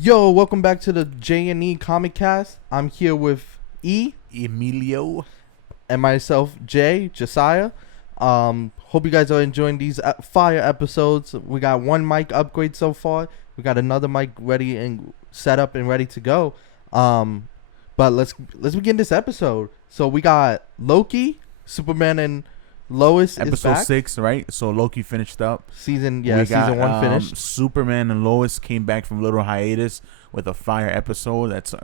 Yo, welcome back to the J&E Comic Cast. I'm here with Emilio. and myself, Josiah. Hope you guys are enjoying these fire episodes. We got one mic upgrade so far. We got another mic ready and set up and ready to go. But let's begin this episode. So we got Loki, Superman and Lois is Episode back. 6, right? So Loki finished up. Season We got, season 1 finished. Superman and Lois came back from a little hiatus with a fire episode. That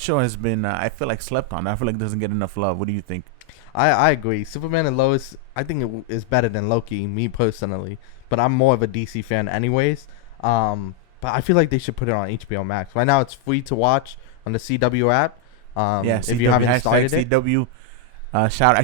show has been I feel like slept on. I feel like it doesn't get enough love. What do you think? I agree. Superman and Lois, I think it is better than Loki, me personally. But I'm more of a DC fan anyways. But I feel like they should put it on HBO Max. Right now it's free to watch on the CW app. Yeah, if you haven't started it. CW, shout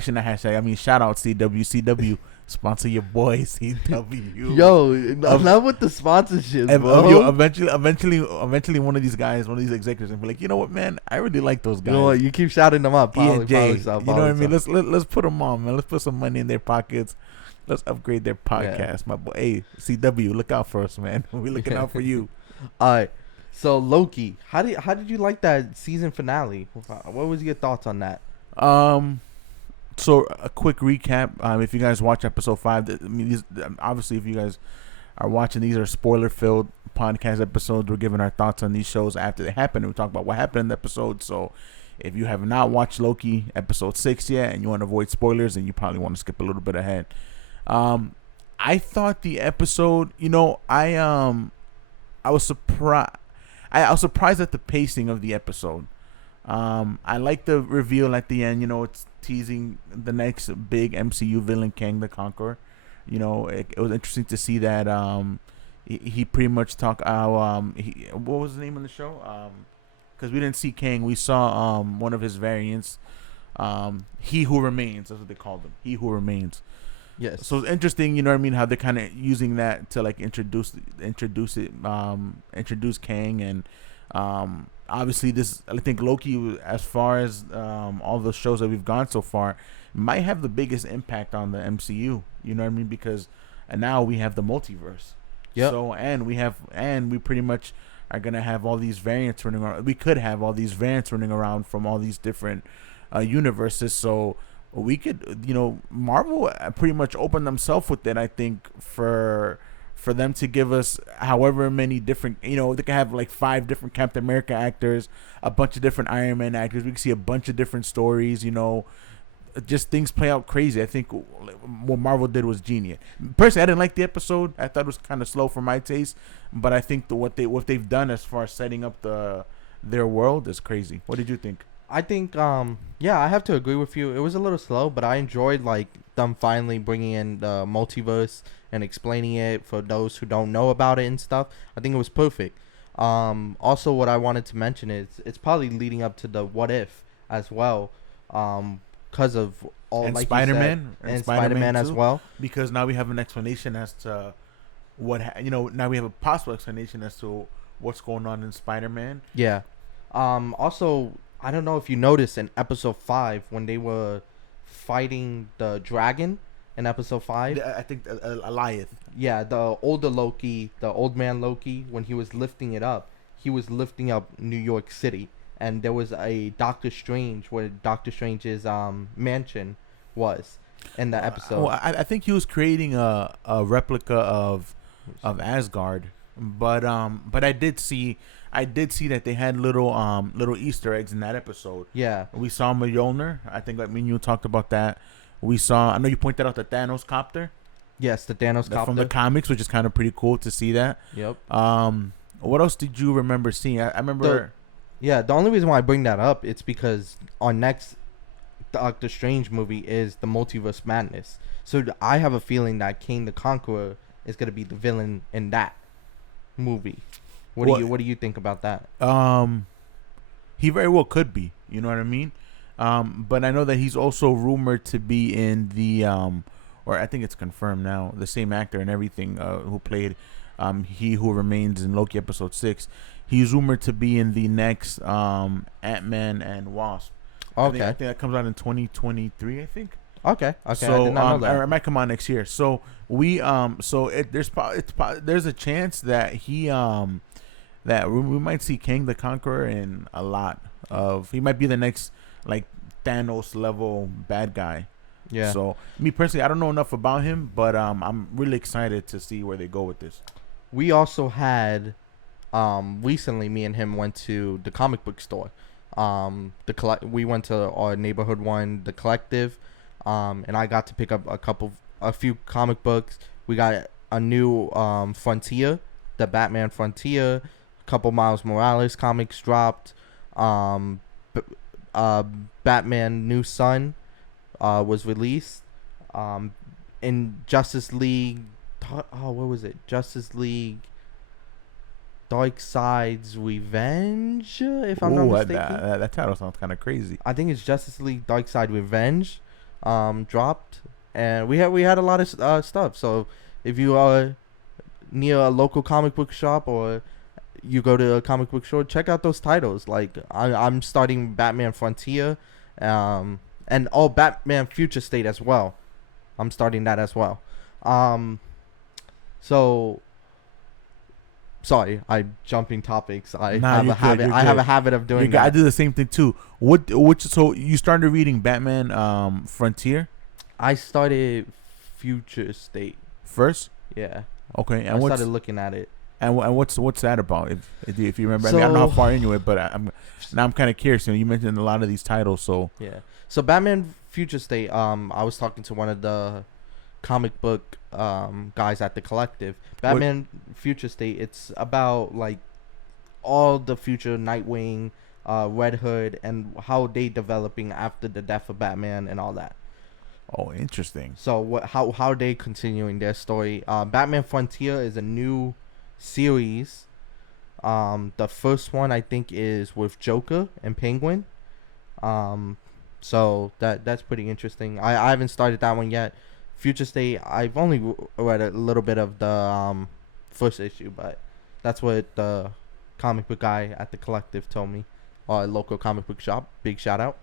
out CW. Sponsor your boy CW. Yo, not with the sponsorship, bro. Yo, eventually, one of these executives, will be like, you know what, man, I really like those guys. You know what? You keep shouting them up. You know what I mean? Let's put them on, man. Let's put some money in their pockets. Let's upgrade their podcast, Yeah. my boy. Hey, CW, look out for us, man. We're looking out for you. All right. So Loki, how did you like that season finale? What was your thoughts on that? So a quick recap. If you guys watch episode 5, obviously, if you guys are watching, these are spoiler-filled podcast episodes. We're giving our thoughts on these shows after they happen, and we talk about what happened in the episode. So if you have not watched Loki episode 6 yet, and you want to avoid spoilers, then you probably want to skip a little bit ahead. I thought the episode, I was surprised. I was surprised at the pacing of the episode. I like the reveal at the end. It's teasing the next big MCU villain, Kang the Conqueror. It was interesting to see that he pretty much talked how what was the name of the show? Because we didn't see Kang, we saw one of his variants. He Who Remains, that's what they called him. He Who Remains. Yes. So it's interesting, how they're kind of using that to like introduce Kang, and obviously I think Loki, as far as all the shows that we've gone so far, might have the biggest impact on the MCU. You know what I mean? Because now we have the multiverse. Yep. So we pretty much are gonna have all these variants running around. We could have all these variants running around from all these different universes. So we could, Marvel pretty much opened themselves with it. I think for them to give us however many different, they can have like 5 different Captain America actors, a bunch of different Iron Man actors. We can see a bunch of different stories, just things play out crazy. I think what Marvel did was genius. Personally, I didn't like the episode. I thought it was kind of slow for my taste, but I think what they've done as far as setting up their world is crazy. What did you think? I think, yeah, I have to agree with you. It was a little slow, but I enjoyed like them finally bringing in the multiverse and explaining it for those who don't know about it and stuff. I think it was perfect. Also, what I wanted to mention is it's probably leading up to the What If as well, because of all, And like Spider-Man, you said, and Spider-Man as too, well. because now we have an explanation as to now we have a possible explanation as to what's going on in Spider-Man. Yeah. Also, I don't know if you noticed in episode 5 when they were fighting the dragon in episode 5. I think Eliath. Yeah, the older Loki, the old man Loki, when he was lifting it up, he was lifting up New York City. And there was a Doctor Strange where Doctor Strange's mansion was in the episode. Well, I think he was creating a replica of Asgard, but I did see that they had little Easter eggs in that episode. Yeah. We saw Mjolnir. I think like me and you talked about that. I know you pointed out the Thanos copter. Yes, the Thanos copter. From the comics, which is kind of pretty cool to see that. Yep. What else did you remember seeing? I remember... Yeah, the only reason why I bring that up, it's because our next Doctor Strange movie is the Multiverse Madness. So I have a feeling that Kang the Conqueror is going to be the villain in that movie. What do you think about that? He very well could be. You know what I mean? But I know that he's also rumored to be in the or I think it's confirmed now, the same actor and everything who played He Who Remains in Loki episode 6. He's rumored to be in the next Ant-Man and Wasp. Okay. I think that comes out in 2023, I think. Okay. So I did not know that. it might come out next year. So there's a chance that he that we might see King the Conqueror in a lot of. He might be the next like Thanos level bad guy. Yeah. So me personally, I don't know enough about him, but I'm really excited to see where they go with this. We also had recently, me and him went to the comic book store. We went to our neighborhood one, the Collective, and I got to pick up a few comic books. We got a new Frontier, the Batman Frontier, a couple Miles Morales comics dropped. Batman New Sun was released. In Justice League, what was it? Justice League Dark Side's Revenge, if I'm not mistaken. That title sounds kind of crazy. I think it's Justice League Dark Side Revenge dropped, and we had a lot of stuff. So if you are near a local comic book shop or you go to a comic book store, check out those titles. Like I'm starting Batman Frontier, and Batman Future State as well. I'm starting that as well. So sorry, I'm jumping topics. I have a habit of doing that. I do the same thing too. So you started reading Batman I started Future State first. Yeah. Okay, and I started looking at it. And what's that about? If you remember, I don't know how far into it, but I'm kind of curious. You mentioned a lot of these titles, so yeah. So Batman Future State. I was talking to one of the comic book guys at the Collective. Batman Future State. It's about like all the future Nightwing, Red Hood, and how they developing after the death of Batman and all that. Oh, interesting. So how are they continuing their story? Batman Frontier is a new series. The first one I think is with Joker and Penguin. So that's pretty interesting. I haven't started that one yet. Future State, I've only read a little bit of the first issue, but that's what the comic book guy at the Collective told me. Our local comic book shop. Big shout out.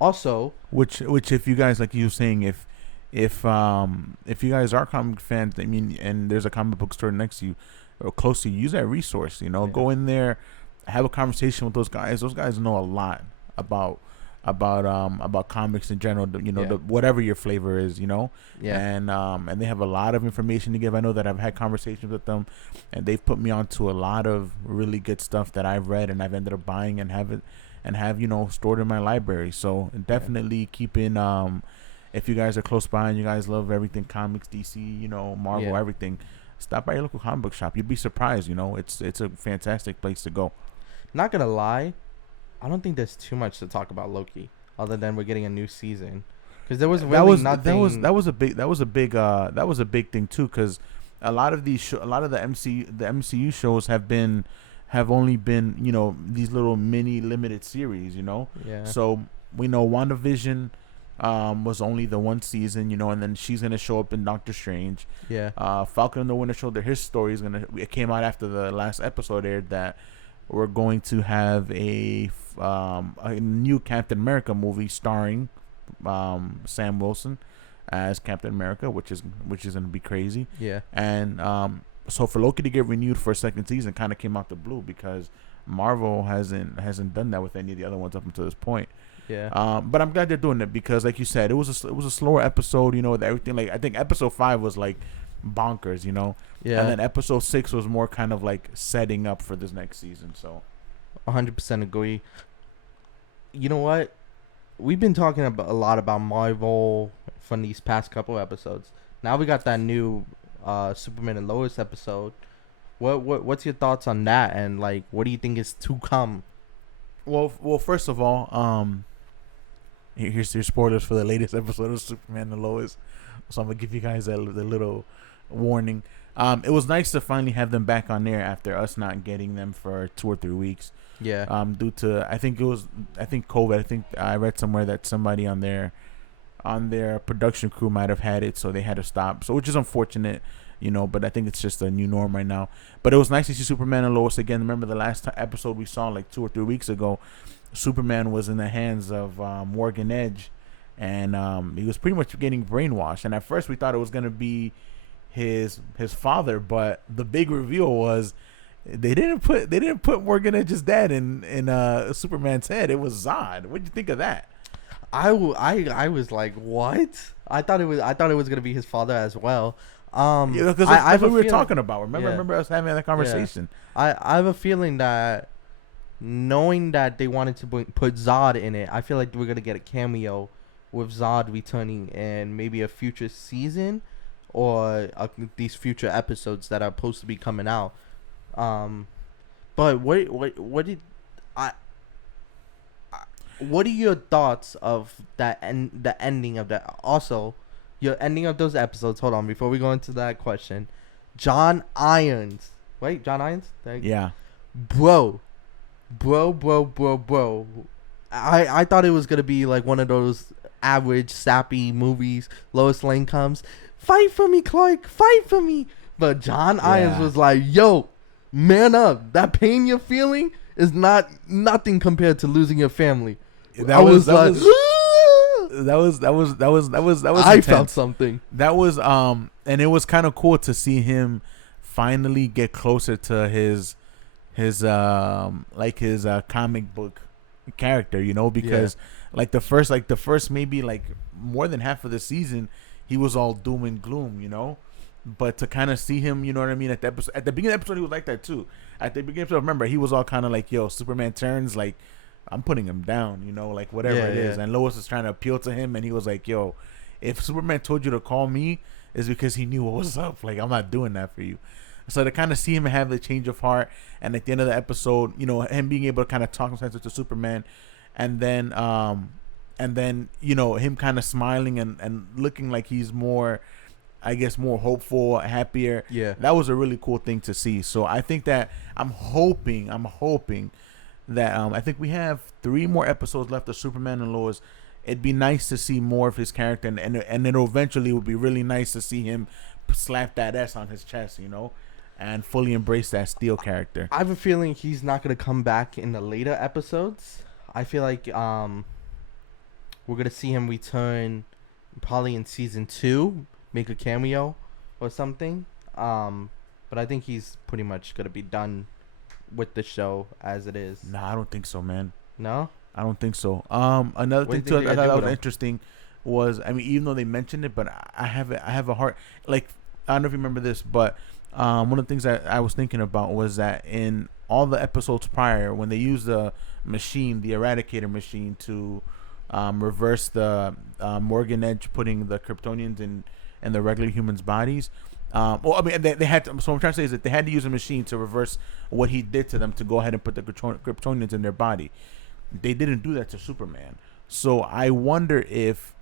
Also, which if you guys, like you were saying, if you guys are comic fans, I mean, and there's a comic book store next to you or close to you, use that resource. Go in there, have a conversation with those guys. Those guys know a lot about comics in general. Whatever your flavor is, and they have a lot of information to give. I know that I've had conversations with them, and they've put me onto a lot of really good stuff that I've read and I've ended up buying and have stored in my library. So definitely keep in. If you guys are close by and you guys love everything comics, DC, Marvel, everything, stop by your local comic book shop. You'd be surprised. It's a fantastic place to go. Not gonna lie, I don't think there's too much to talk about Loki, other than we're getting a new season. Because there was really nothing. That was a big thing too. Because a lot of the MCU shows have only been these little mini limited series. Yeah. So we know WandaVision was only the one season, and then she's gonna show up in Doctor Strange. Yeah. Falcon and the Winter Soldier, his story is it came out after the last episode aired that we're going to have a new Captain America movie starring Sam Wilson as Captain America, which is gonna be crazy. Yeah. And so for Loki to get renewed for a second season kind of came out the blue because Marvel hasn't done that with any of the other ones up until this point. Yeah. But I'm glad they're doing it because, like you said, it was a slower episode. With everything. Like I think episode 5 was like bonkers. Yeah. And then episode 6 was more kind of like setting up for this next season. So. 100% agree. You know what? We've been talking a lot about Marvel from these past couple episodes. Now we got that new Superman and Lois episode. What's your thoughts on that? And like, what do you think is to come? Well, first of all, here's your spoilers for the latest episode of Superman and Lois. So I'm gonna give you guys the little warning. It was nice to finally have them back on there after us not getting them for 2 or 3 weeks. Yeah. Due to I think COVID. I think I read somewhere that somebody on their production crew might have had it, so they had to stop. So which is unfortunate, but I think it's just a new norm right now. But it was nice to see Superman and Lois again. Remember the last episode we saw like 2 or 3 weeks ago, Superman was in the hands of Morgan Edge, and he was pretty much getting brainwashed. And at first we thought it was gonna be his father. But the big reveal was they didn't put Morgan Edge's dad in Superman's head. It was Zod. What did you think of that? I was like, what? I thought it was gonna be his father as well. Yeah, because that's what we were talking about. Remember us having that conversation. Yeah. I have a feeling that, knowing that they wanted to put Zod in it, I feel like we're gonna get a cameo with Zod returning in maybe a future season, or these future episodes that are supposed to be coming out. But what did I? What are your thoughts of that and the ending of that? Also, your ending of those episodes. Hold on, before we go into that question, John Irons. Wait, John Irons? Yeah. Bro. I thought it was gonna be like one of those average sappy movies. Lois Lane comes, fight for me, Clark, fight for me. But John Irons was like, yo, man up. That pain you're feeling is nothing compared to losing your family. I felt something. That was and it was kind of cool to see him finally get closer to his comic book character, you know, because like the first maybe like more than half of the season he was all doom and gloom, you know. But to kind of see him, you know what I mean, at the beginning of the episode he was like that too. At the beginning of the episode, remember, he was all kind of like, yo, Superman turns, like, I'm putting him down, you know, like whatever it is. And Lois is trying to appeal to him, and he was like, yo, if Superman told you to call me, it's because he knew what was up. Like, I'm not doing that for you. So to kind of see him have the change of heart, and at the end of the episode, you know, him being able to kind of talk sense to Superman, and then you know, him kind of smiling and looking like he's more, I guess, more hopeful, happier. Yeah, that was a really cool thing to see. So I think that I'm hoping that I think we have 3 more episodes left of Superman and Lois. It'd be nice to see more of his character, and it'll eventually would be really nice to see him slap that S on his chest, you know, and fully embrace that Steel character. I have a feeling he's not gonna come back in the later episodes. I feel like we're gonna see him return probably in season 2, make a cameo or something. But I think he's pretty much gonna be done with the show as it is. Nah, I don't think so, man. No, I don't think so. Another thing too I thought that was interesting was, I mean, even though they mentioned it, but I have a heart, like, I don't know if you remember this, but one of the things that I was thinking about was that in all the episodes prior, when they used the machine, the Eradicator machine, to reverse the Morgan Edge putting the Kryptonians in the regular humans' bodies. Well, I mean, they had to, so what I'm trying to say is that they had to use a machine to reverse what he did to them to go ahead and put the Kryptonians in their body. They didn't do that to Superman. So I wonder if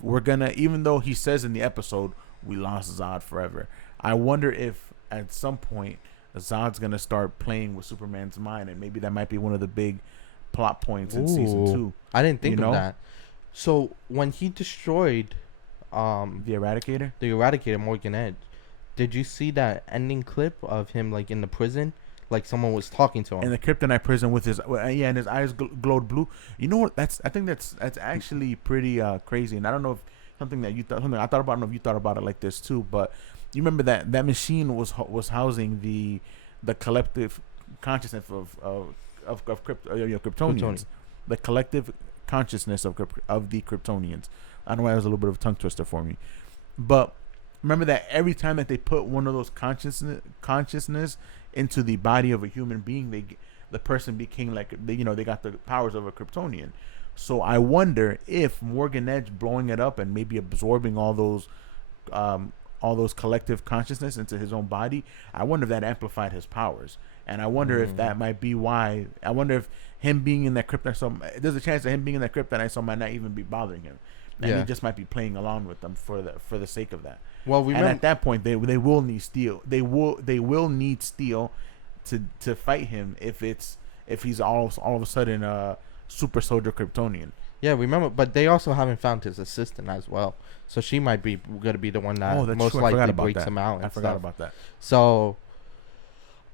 we're gonna, even though he says in the episode we lost Zod forever, I wonder if at some point Zod's gonna start playing with Superman's mind, and maybe that might be one of the big plot points in season 2. I didn't think of that. So when he destroyed the Eradicator, Morgan Edge, did you see that ending clip of him like in the prison, like someone was talking to him in the kryptonite prison with his and his eyes glowed blue? You know what, I think that's actually pretty crazy. And I don't know if something I thought about, I don't know if you thought about it like this too, but you remember that machine was housing the collective consciousness of Kryptonians, the collective consciousness of the Kryptonians. I know that was a little bit of a tongue twister for me, but remember that every time that they put one of those consciousness into the body of a human being, the person became like, they got the powers of a Kryptonian. So I wonder if Morgan Edge blowing it up and maybe absorbing all those collective consciousness into his own body, I wonder if that amplified his powers. And I wonder if that might be why. I wonder if him being in that kryptonite, there's a chance that him being in that kryptonite zone might not even be bothering him, and he just might be playing along with them for the sake of that. Well, and at that point, they will need Steel. They will need Steel to fight him if he's all of a sudden a super soldier Kryptonian. Yeah, remember, but they also haven't found his assistant as well, so she might be going to be the one that most likely breaks him out. I forgot about that. So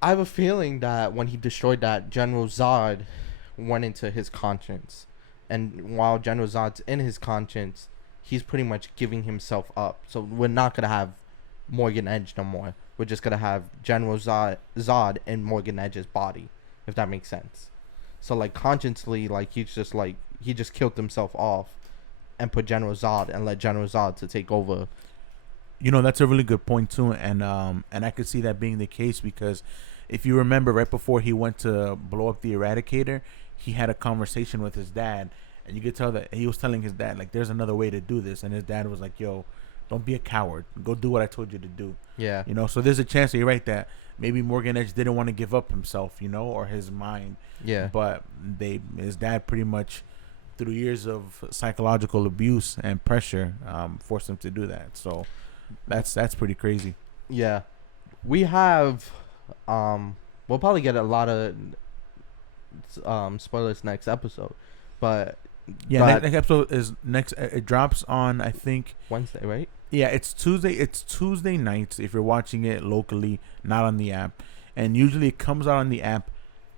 I have a feeling that when he destroyed that, General Zod went into his conscience, and while General Zod's in his conscience, he's pretty much giving himself up. So we're not gonna have Morgan Edge no more. We're just gonna have General Zod in Morgan Edge's body, if that makes sense. So like consciously, like he just killed himself off, and put General Zod and let General Zod to take over. You know, that's a really good point too, and I could see that being the case because if you remember, right before he went to blow up the Eradicator, he had a conversation with his dad, and you could tell that he was telling his dad like, "There's another way to do this," and his dad was like, "Yo, don't be a coward. Go do what I told you to do." Yeah. You know, so there's a chance that you're right that maybe Morgan Edge didn't want to give up himself, you know, or his mind. Yeah. But his dad pretty much, through years of psychological abuse and pressure, forced him to do that. So that's pretty crazy. Yeah. We have we'll probably get a lot of spoilers next episode, but next episode is next. It drops on, I think, Wednesday, right? Yeah, it's Tuesday. It's Tuesday nights if you're watching it locally, not on the app. And usually it comes out on the app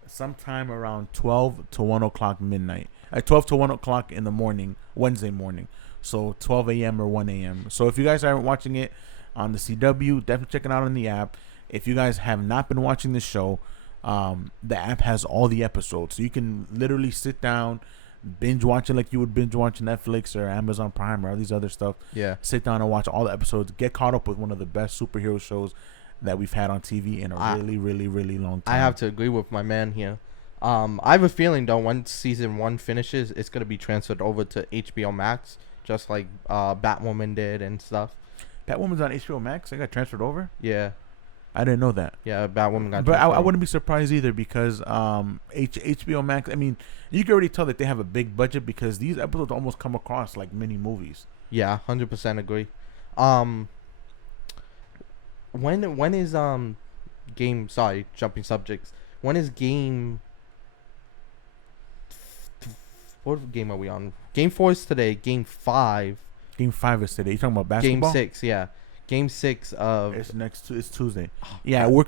sometime around 12 to 1 o'clock midnight. 12 to 1 o'clock in the morning, Wednesday morning. So 12 a.m. or 1 a.m. So if you guys aren't watching it on the CW, definitely check it out on the app. If you guys have not been watching the show, the app has all the episodes. So you can literally sit down, binge watch it like you would binge watch Netflix or Amazon Prime or all these other stuff. Yeah. Sit down and watch all the episodes. Get caught up with one of the best superhero shows that we've had on TV in a really, really, really long time. I have to agree with my man here. I have a feeling though once season 1 finishes, it's gonna be transferred over to HBO Max, just like Batwoman did and stuff. Batwoman's on HBO Max. They got transferred over. Yeah. I didn't know that. Yeah, Batwoman got. But I wouldn't be surprised either because HBO Max. I mean, you can already tell that they have a big budget because these episodes almost come across like mini movies. Yeah, 100% agree. When is game? Sorry, jumping subjects. When is game? What game are we on? Game 4 is today. Game 5. Game 5 is today. You talking about basketball? Game 6, yeah. Game 6 of it's Tuesday. Yeah, we're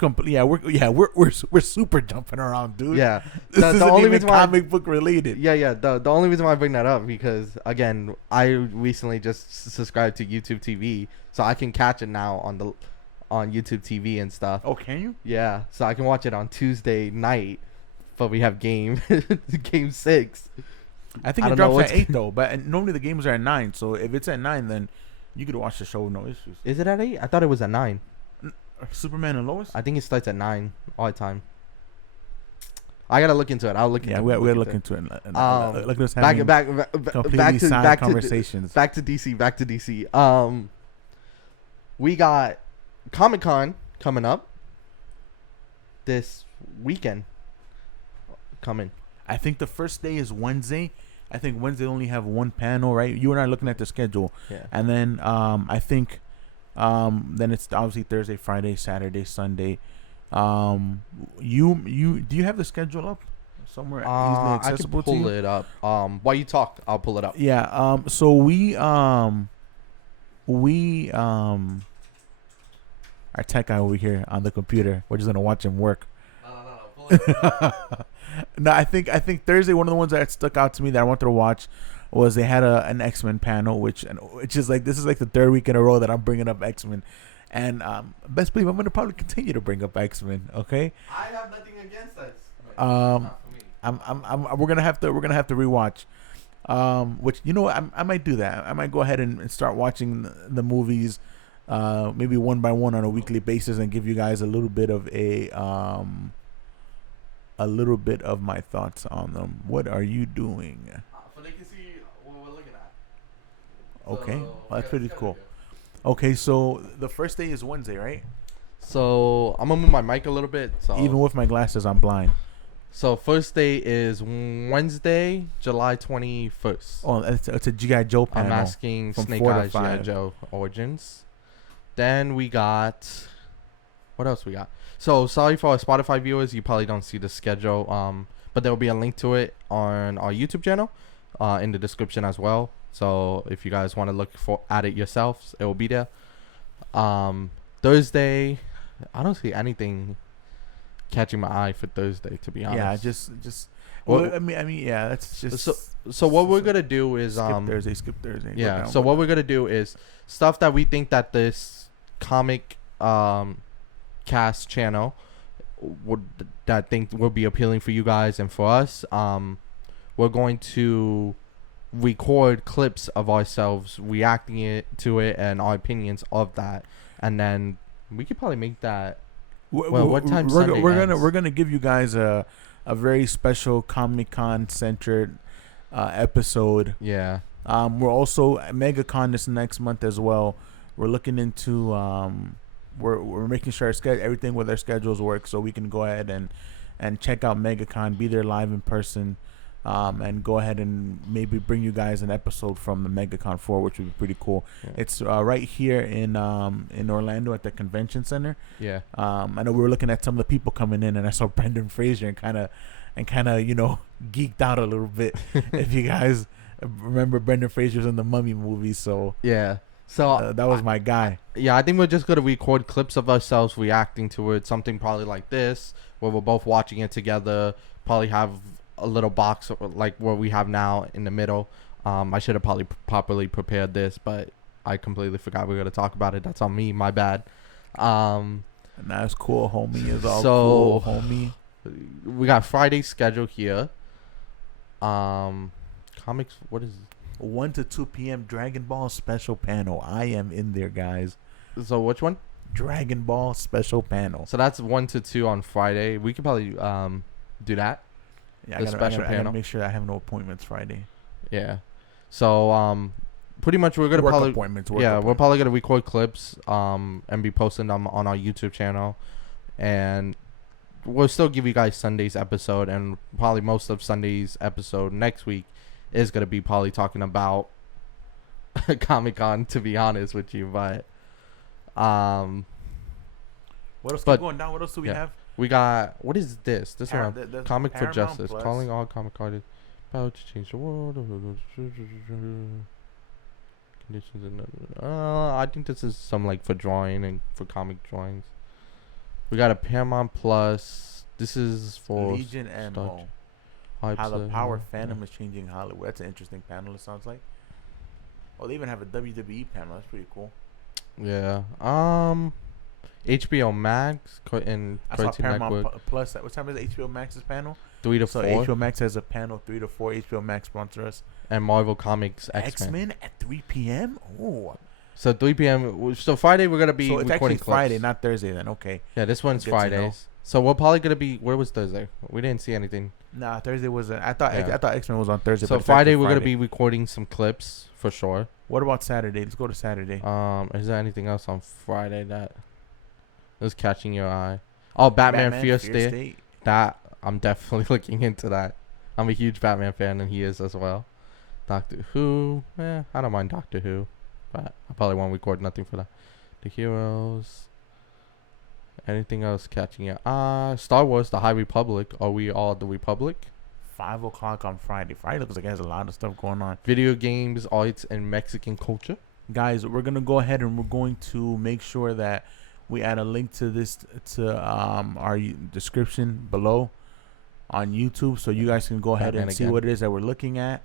super jumping around, dude. Yeah. This isn't only even comic book related. Yeah. The only reason why I bring that up because again, I recently just subscribed to YouTube TV, so I can catch it now on YouTube TV and stuff. Oh, can you? Yeah, so I can watch it on Tuesday night, but we have game 6. I think it drops at 8 though, but normally the games are at 9. So if it's at 9, then you could watch the show with no issues. Is it at 8? I thought it was at 9. Superman and Lois? I think it starts at 9 all the time. I gotta look into it. I'll look into it. Yeah, we gotta look into it. Look at us having back to side conversations. Back to DC. We got Comic-Con coming up this weekend. I think the first day is Wednesday. I think Wednesday only have one panel, right? You and I are looking at the schedule. Yeah. And then I think then it's obviously Thursday, Friday, Saturday, Sunday. You do you have the schedule up somewhere easily accessible? I can pull it up. While you talk, I'll pull it up. Yeah. So we our tech guy over here on the computer. We're just gonna watch him work. No. Pull it up. No, I think Thursday, one of the ones that stuck out to me that I wanted to watch was they had an X-Men panel, which is like this is like the third week in a row that I'm bringing up X-Men, and best believe I'm gonna probably continue to bring up X-Men. Okay. I have nothing against that. We're gonna have to rewatch. Which you know I might do that. I might go ahead and start watching the movies, maybe one by one on a weekly basis, and give you guys a little bit of my thoughts on them. What are you doing? So they can see what we're looking at. Okay, well, that's pretty cool. Okay, so the first day is Wednesday, right? So I'm gonna move my mic a little bit. So even with my glasses, I'm blind. So first day is Wednesday, July 21st. Oh, it's a G.I. Joe panel. I'm asking from Snake 4 to Eyes G.I. 5. Joe Origins. Then we got... What else we got? So sorry for our Spotify viewers, you probably don't see the schedule. But there will be a link to it on our YouTube channel, in the description as well. So if you guys want to look at it yourselves, it will be there. Thursday, I don't see anything catching my eye for Thursday, to be honest. Yeah, just. Well, I mean, yeah, that's just. So what we're gonna do is skip Thursday. Yeah. So what we're gonna do is stuff that we think that this comic cast channel would that think will be appealing for you guys and for us. We're going to record clips of ourselves reacting to it and our opinions of that, and then we could probably make that. Well, what time Sunday ends? We're gonna give you guys a very special Comic-Con centered episode. Yeah. We're also at MegaCon this next month as well. We're looking into we're making sure everything with our schedules work so we can go ahead and check out MegaCon, be there live in person, and go ahead and maybe bring you guys an episode from the MegaCon 4, which would be pretty cool. Yeah. It's right here in Orlando at the convention center. Yeah. I know we were looking at some of the people coming in, and I saw Brendan Fraser and kind of geeked out a little bit. If you guys remember, Brendan Fraser's in the Mummy movie, so yeah. So that was my guy. Yeah, I think we're just gonna record clips of ourselves reacting to it. Something probably like this, where we're both watching it together. Probably have a little box like what we have now in the middle. I should have probably properly prepared this, but I completely forgot we were gonna talk about it. That's on me. My bad. And that's cool, homie. Is all cool, homie. We got Friday's schedule here. Comics. What is it? 1 to 2 p.m. Dragon Ball special panel. I am in there, guys. So which one? Dragon Ball special panel. So that's 1 to 2 on Friday. We could probably do that. Yeah, I gotta make sure I have no appointments Friday. Yeah. So pretty much we're gonna probably we're probably gonna record clips and be posting them on our YouTube channel, and we'll still give you guys Sunday's episode, and probably most of Sunday's episode next week is going to be probably talking about Comic-Con, to be honest with you. But what else is going down? What else do we have? We got, what is this? This one, Comic for Justice. Plus. Calling all comic artists about to change the world. Conditions and I think this is some like for drawing and for comic drawings. We got a Paramount Plus. This is for Legion Ammo. How the power fandom is changing Hollywood. That's an interesting panel, it sounds like. Oh, they even have a WWE panel. That's pretty cool. Yeah. HBO Max and Cartoon Network. Plus, what time is HBO Max's panel? 3 to 4. HBO Max has a panel 3 to 4. HBO Max sponsor us. And Marvel Comics X-Men at 3 p.m. Oh. So 3 p.m. So Friday we're gonna be recording clips. Actually Friday, not Thursday. Then okay. Yeah, this one's Fridays. So we're probably gonna be. Where was Thursday? We didn't see anything. Nah, Thursday was. I thought X-Men was on Thursday. So Friday we're gonna be recording some clips for sure. What about Saturday? Let's go to Saturday. Is there anything else on Friday that is catching your eye? Oh, Batman Fierce Day. That I'm definitely looking into that. I'm a huge Batman fan, and he is as well. Doctor Who. I don't mind Doctor Who, but I probably won't record nothing for that. The Heroes. Anything else catching you? Star Wars, The High Republic. Are we all the Republic? 5 o'clock on Friday. Friday looks like it has a lot of stuff going on. Video games, arts, and Mexican culture. Guys, we're going to go ahead and we're going to make sure that we add a link to this to our description below on YouTube, so you guys can go ahead and see what it is that we're looking at.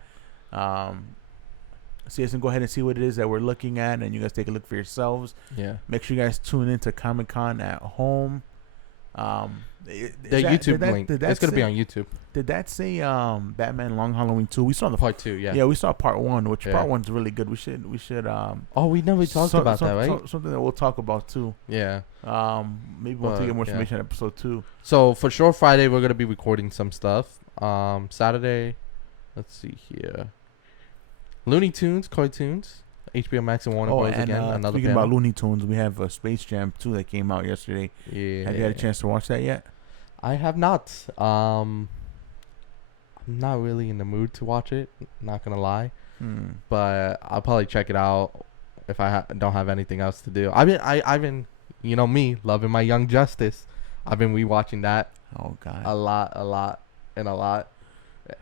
So you guys can go ahead and see what it is that we're looking at, and you guys take a look for yourselves. Yeah. Make sure you guys tune in to Comic-Con at home. The YouTube link. It's going to be on YouTube. Did that say Batman Long Halloween 2? We saw the part 2, yeah. Yeah, we saw part 1, which part 1's really good. We should we never talked about that, right? Something that we'll talk about too. Yeah. Maybe we'll take more information on episode 2. So for sure Friday we're going to be recording some stuff. Saturday, let's see here. Looney Tunes, cartoons, HBO Max and Warner Bros. Again. Another speaking about Looney Tunes, we have Space Jam 2 that came out yesterday. Yeah. Have you had a chance to watch that yet? I have not. I'm not really in the mood to watch it. Not gonna lie, but I'll probably check it out if I don't have anything else to do. I've been, you know me, loving my Young Justice. I've been rewatching that. Oh God. A lot.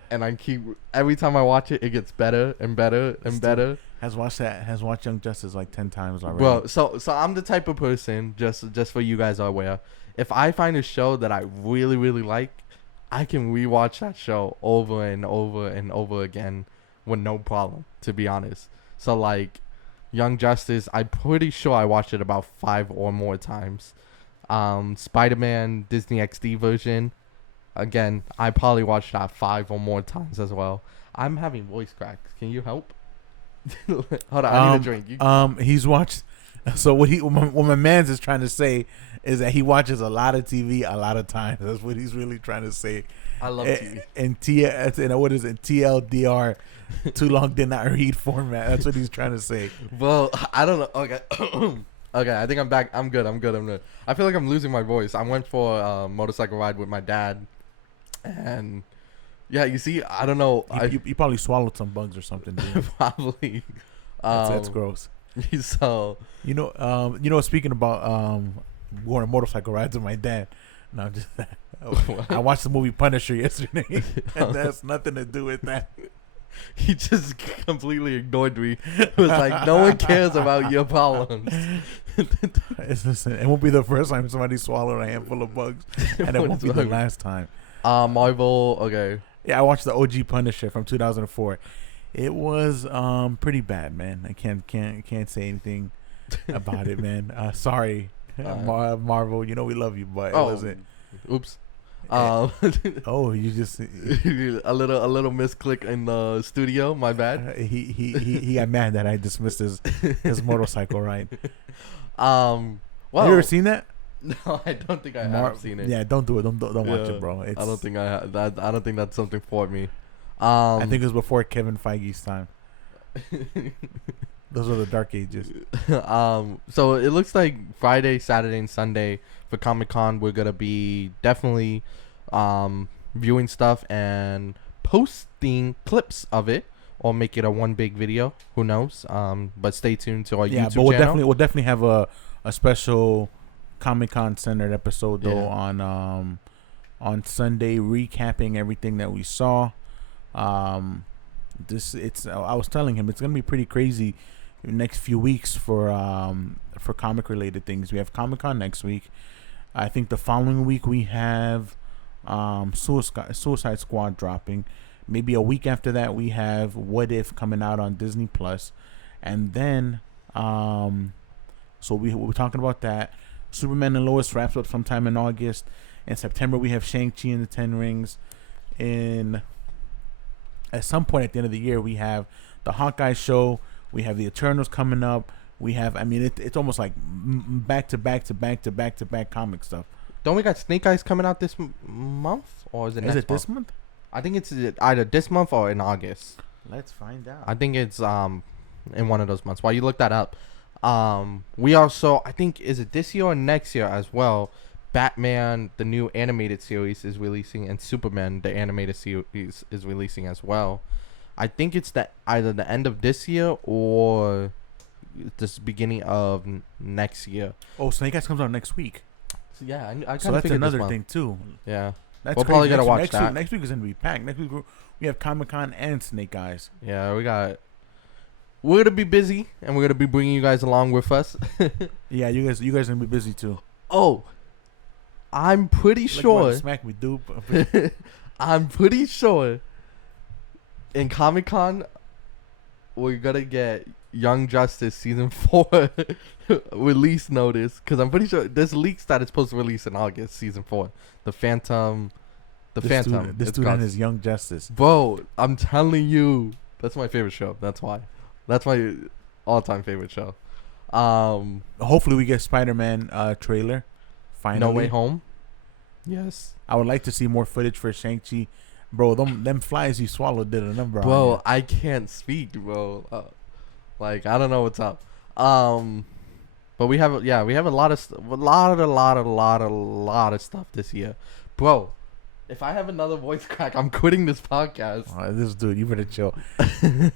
And I keep every time I watch it, it gets better and better and better. Has watched Young Justice like 10 times already. Well, so I'm the type of person, just for you guys are aware, if I find a show that I really, really like, I can rewatch that show over and over and over again with no problem, to be honest. So like, Young Justice. I'm pretty sure I watched it about 5 or more times. Spider-Man Disney XD version. Again, I probably watched that 5 or more times as well. I'm having voice cracks. Can you help? Hold on, I need a drink. He's watched. So what my man's is trying to say is that he watches a lot of TV a lot of times. That's what he's really trying to say. I love TV. And what is it? TLDR, too long did not read format. That's what he's trying to say. Well, I don't know. Okay. Okay, I think I'm back. I'm good. I feel like I'm losing my voice. I went for a motorcycle ride with my dad. And yeah, you see, I don't know. You probably swallowed some bugs or something, dude. Probably. That's gross. So speaking about going on motorcycle rides with my dad. No, just I watched the movie Punisher yesterday, and that's nothing to do with that. He just completely ignored me. It was like, no one cares about your problems. Listen, it won't be the first time somebody swallowed a handful of bugs, and it won't be the last time. Marvel, okay. Yeah, I watched the OG Punisher from 2004. It was pretty bad, man. I can't say anything about it, man. Sorry, Marvel. You know we love you, but it wasn't. Oops. You just a little misclick in the studio. My bad. He got mad that I dismissed his motorcycle ride. Well, have you ever seen that? No, I don't think I have seen it. Yeah, don't do it. Don't watch it, bro. I don't think I have that. I don't think that's something for me. I think it was before Kevin Feige's time. Those are the dark ages. So it looks like Friday, Saturday, and Sunday for Comic-Con we're gonna be definitely viewing stuff and posting clips of it, or make it a one big video. Who knows? But stay tuned to our YouTube but channel. we'll definitely have a special Comic-Con centered episode though on Sunday, recapping everything that we saw. I was telling him it's gonna be pretty crazy in the next few weeks for comic related things. We have Comic-Con next week. I think the following week we have Suicide Squad dropping. Maybe a week after that we have What If coming out on Disney Plus, and then so we're talking about that. Superman and Lois wraps up sometime in August. In September we have Shang-Chi and the Ten Rings. At some point at the end of the year we have the Hawkeye show. We have the Eternals coming up. We have, it's almost like back to back comic stuff. Don't we got Snake Eyes coming out this month, or is it next month? This month? I think it's either this month or in August. Let's find out. I think it's in one of those months. While you look that up, we also, I think, is it this year or next year as well? Batman, the new animated series, is releasing, and Superman, the animated series, is releasing as well. I think it's either the end of this year or this beginning of next year. Oh, Snake Eyes comes out next week. So yeah, I kind of so that's another thing too. Yeah, that's we're probably gonna watch that. Next week is gonna be packed. Next week we have Comic-Con and Snake Eyes. Yeah, we're gonna be busy, and we're gonna be bringing you guys along with us. Yeah, you guys are gonna be busy too. Oh, I'm pretty sure. Smack me, dude. I'm pretty sure. In Comic-Con, we're gonna get Young Justice season 4 release notice, because I'm pretty sure there's leaks that it's supposed to release in August. Season 4, the Phantom. This student is Young Justice, bro. I'm telling you, that's my favorite show. That's why. That's my all-time favorite show. Hopefully we get Spider-Man trailer. Finally, No Way Home. Yes. I would like to see more footage for Shang-Chi. Bro, them flies you swallowed did a number on Bro, you. I can't speak, bro. Like, I don't know what's up. But we have a lot of stuff this year, bro. If I have another voice crack, I'm quitting this podcast. This dude, you better chill,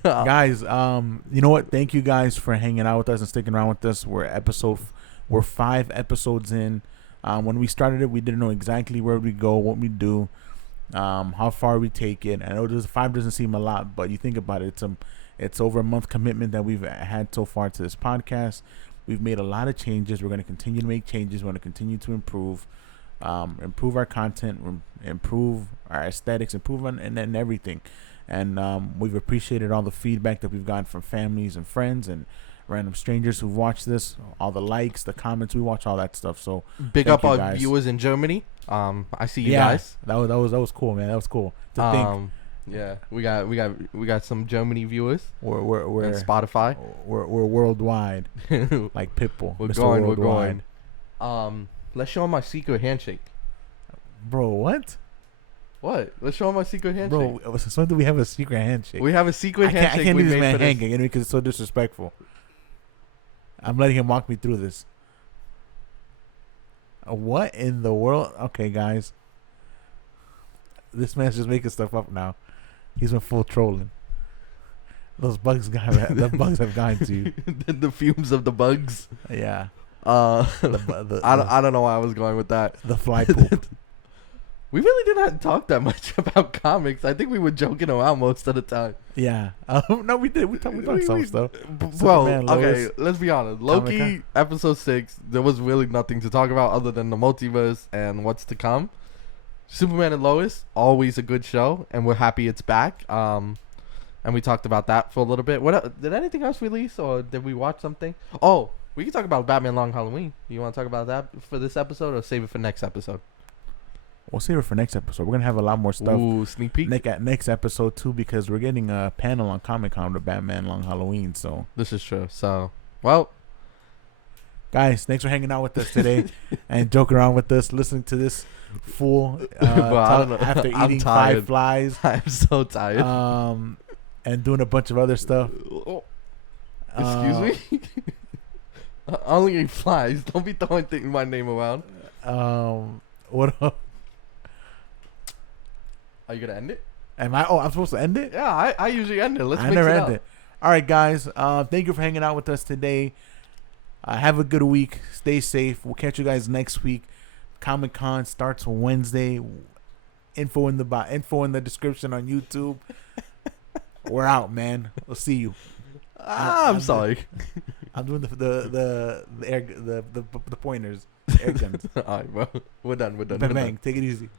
guys. You know what? Thank you guys for hanging out with us and sticking around with us. We're 5 episodes in. When we started it, we didn't know exactly where we go, what we do. How far we take it. I know 5 doesn't seem a lot, but you think about it, it's over a month commitment that we've had so far to this podcast. We've made a lot of changes. We're going to continue to make changes. We're going to continue to improve our content, improve our aesthetics, improve and everything. And we've appreciated all the feedback that we've gotten from families and friends, and random strangers who've watched this, all the likes, the comments. We watch all that stuff. So Big thank up you our guys. viewers in Germany. I see you guys. That was cool, man. That was cool to think. Yeah, we got some Germany viewers. We're and Spotify. We're worldwide, like Pitbull. We're Mr. going. Worldwide. We're going. Let's show 'em my secret handshake. Bro, what? What? Let's show 'em my secret handshake. Bro, since when do we have a secret handshake? We have a secret handshake. I can't we leave this made man for this. hanging because it's so disrespectful. I'm letting him walk me through this. What in the world? Okay, guys. This man's just making stuff up now. He's been full trolling. The bugs have gone to you. The fumes of the bugs. Yeah. I don't know why I was going with that. The fly poop. We really didn't talk that much about comics. I think we were joking around most of the time. Yeah. No, we did. We talked some stuff. Well, Superman, okay, Lois, let's be honest. Loki, episode 6, there was really nothing to talk about other than the multiverse and what's to come. Superman and Lois, always a good show, and we're happy it's back. And we talked about that for a little bit. Did anything else release, or did we watch something? Oh, we can talk about Batman Long Halloween. You want to talk about that for this episode, or save it for next episode? We'll save it for next episode. We're gonna have a lot more stuff. Ooh, sneak peek. Next episode too, because we're getting a panel on Comic-Con with Batman Long Halloween. So this is true. So, well, guys, thanks for hanging out with us today and joking around with us, listening to this fool well, I don't know. after I'm eating tired. 5 flies. I'm so tired. And doing a bunch of other stuff. Excuse me. I only eat flies. Don't be throwing my name around. What up? Are you gonna end it? Am I? Oh, I'm supposed to end it? Yeah, I usually end it. Let's I mix never it end up. it. All right, guys. Thank you for hanging out with us today. Have a good week. Stay safe. We'll catch you guys next week. Comic-Con starts Wednesday. Info in the description on YouTube. We're out, man. We'll see you. I'm sorry. I'm doing the pointers, air guns. All right, bro. We're done. Bang, bang. Take it easy.